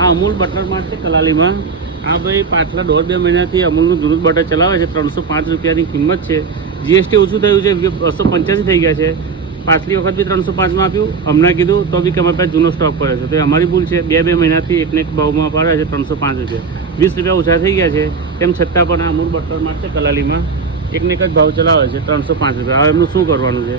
આ Amul butter Mart છે કલાલીમાં. આ ભાઈ પાછલા 1.5-2 મહિનાથી અમૂલનું જૂનું બટર ચલાવે છે. 305 રૂપિયાની કિંમત છે. જીએસટી ઓછું થયું છે, 285 થઈ ગયા છે. પાછલી વખત બી 305માં આપ્યું, હમણાં કીધું તો બી કે અમારી પાસે જૂનો સ્ટોક પડ્યો છે. તો એ અમારી ભૂલ છે. 2 મહિનાથી એકને એક ભાવમાં પાડે છે 305 રૂપિયા. 20 રૂપિયા ઓછા થઈ ગયા છે. તેમ છતાં પણ આ અમૂલ બટર માર્ટ છે કલાલીમાં એકને એક જ ભાવ ચલાવે છે 305 રૂપિયા. હવે એમનું શું કરવાનું છે?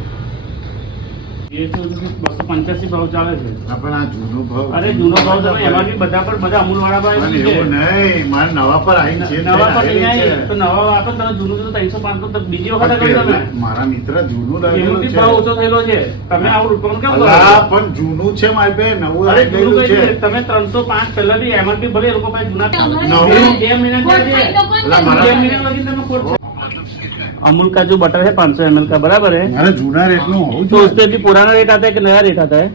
285 ભાવ ચાલે છે. પણ આ જૂનો ભાવ, અરે જૂનો ભાવ તમે એમાં બી બધા અમૂલ વાળા ભાવ એવું નહીં, મારે નવા પર આવી છે. નવા પર નહીં આવી તો નવા આપો તમે જૂનું તો 305 તો બીજી વખત કર્યું તમે. મારા મિત્ર જૂનું એમથી ભાવ ઓછો થયેલો છે. તમે આવું રૂપિયા કેમ કરો? પણ જૂનું છે મારી પાસે, નવું અરે આવી જૂનું ગયેલું છે. તમે 305 પહેલા બી એમઆરપી ભલે એ લોકો પાસે જૂના નવું 2 મહિના મારા 2 મહિના લગી તમે ખોટ છે. अमूल का जो बटर है 500 ml का बराबर है. મારે જૂના રેટનું હોવું तो જોઈએ. उस पे भी पुराना रेट आता है कि नया रेट आता है?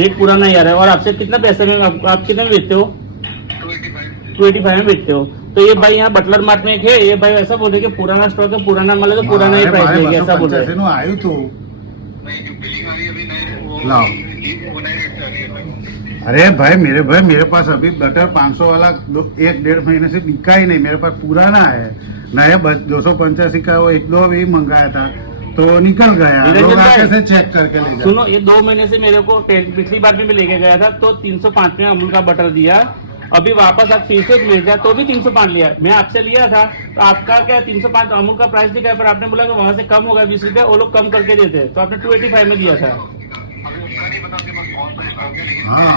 रेट पुराना ही आ रहा है. और आपसे कितना पैसे में आप कितने में बेचते हो? 285 में बेचते हो. तो ये भाई यहाँ बटलर मार्ट में एक है, ये भाई ऐसा बोल रहे कि पुराना स्टॉक है, पुराना माल है तो पुराना ही प्राइस देंगे, ऐसा बोल रहे हैं. નું આવ્યું હતું. लाओ. अरे भाई मेरे पास अभी बटर 500 वाला 1-1.5 महीने से बिका ही नहीं. मेरे पास पुराना है. नए 285 का वो 1-2 भी मंगाया था तो निकल गया. लोग आके से चेक करके ले जाते. सुनो, ये 2 महीने से मेरे को पिछली बार भी मैं लेके गया था तो 305 में अमूल का बटर दिया. अभी वापस आप फिर से मिल गया तो भी 305 लिया. मैं आपसे लिया था तो आपका क्या 305 अमूल का प्राइस दिखा है, पर आपने बोला कि वहां से कम होगा 20 रुपया, वो लोग कम करके देते हैं तो आपने 285 में दिया था. हाँ